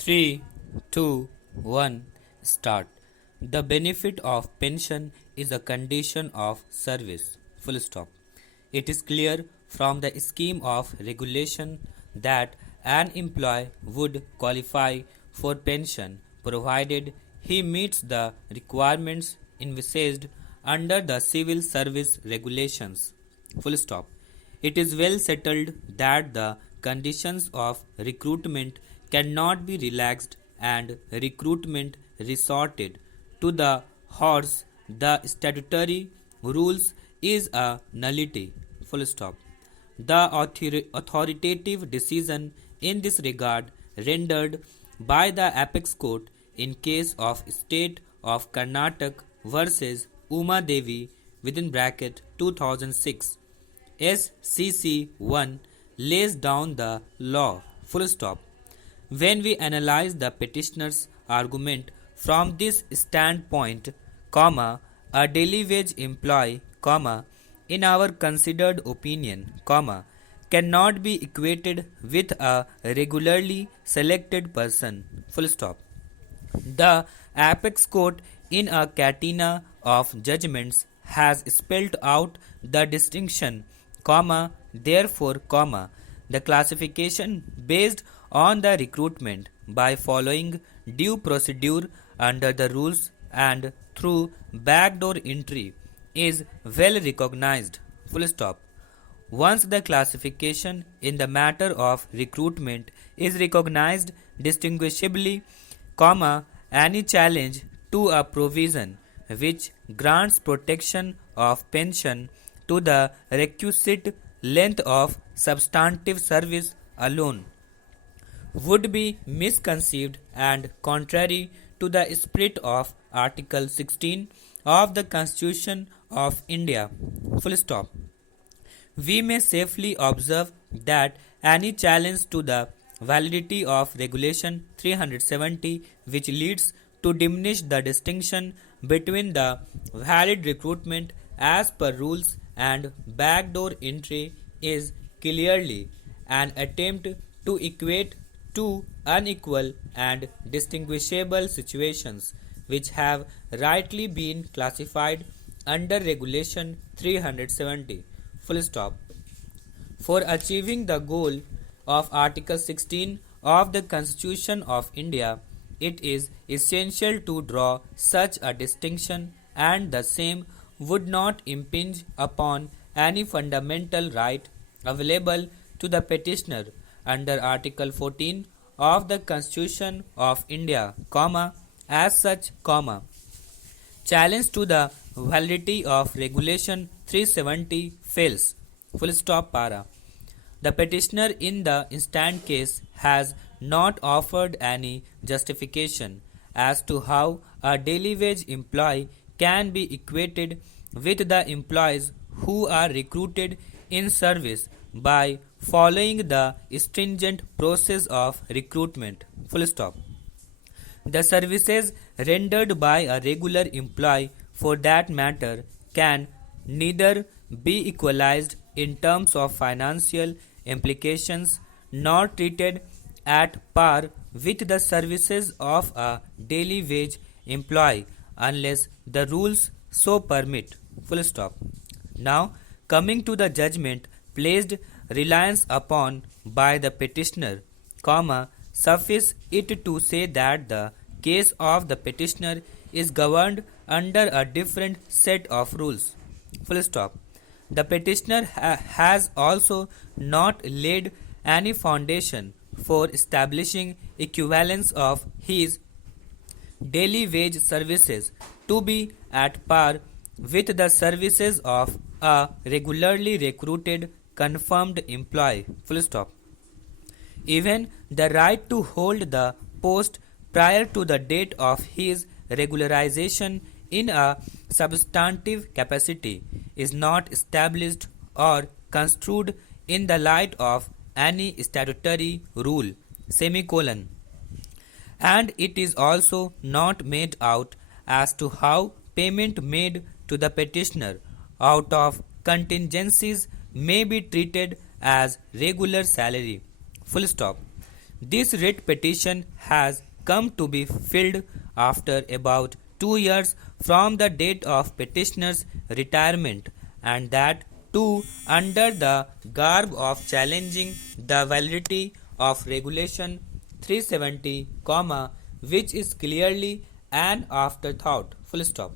3, 2, 1, start. The benefit of pension is a condition of service. Full stop. It is clear from the scheme of regulation that an employee would qualify for pension provided he meets the requirements envisaged under the civil service regulations. Full stop. It is well settled that the conditions of recruitment cannot be relaxed and recruitment resorted to the horse the statutory rules is a nullity. Full stop. The authoritative decision in this regard rendered by the apex court in case of state of Karnataka versus Uma Devi within bracket 2006 SCC 1 lays down the law. Full stop. When we analyze the petitioner's argument from this standpoint, comma, a daily wage employee, comma, in our considered opinion, comma, cannot be equated with a regularly selected person. Full stop. The apex court in a catena of judgments has spelled out the distinction, comma, therefore, comma, the classification based on the recruitment by following due procedure under the rules and through backdoor entry is well recognized. Full stop. Once the classification in the matter of recruitment is recognized distinguishably, comma, any challenge to a provision which grants protection of pension to the requisite length of substantive service alone would be misconceived and contrary to the spirit of Article 16 of the Constitution of India. Full stop. We may safely observe that any challenge to the validity of Regulation 370 which leads to diminish the distinction between the valid recruitment as per rules and backdoor entry is clearly an attempt to equate two unequal and distinguishable situations which have rightly been classified under Regulation 370. Full stop. For achieving the goal of Article 16 of the Constitution of India, it is essential to draw such a distinction, and the same would not impinge upon any fundamental right available to the petitioner under Article 14 of the Constitution of India, comma, as such, comma. Challenge to the validity of Regulation 370 fails. Full stop para. The petitioner in the instant case has not offered any justification as to how a daily wage employee can be equated with the employees who are recruited in service by following the stringent process of recruitment. Full stop. The services rendered by a regular employee, for that matter, can neither be equalized in terms of financial implications nor treated at par with the services of a daily wage employee unless the rules so permit. Full stop. Now, coming to the judgment placed reliance upon by the petitioner, comma, suffice it to say that the case of the petitioner is governed under a different set of rules. Full stop. The petitioner has also not laid any foundation for establishing equivalence of his daily wage services to be at par with the services of a regularly recruited confirmed employee. Full stop. Even the right to hold the post prior to the date of his regularization in a substantive capacity is not established or construed in the light of any statutory rule, semicolon. And it is also not made out as to how payment made to the petitioner out of contingencies may be treated as regular salary. Full stop. This writ petition has come to be filled after about 2 years from the date of petitioner's retirement, and that too under the garb of challenging the validity of Regulation 370, which is clearly an afterthought. Full stop.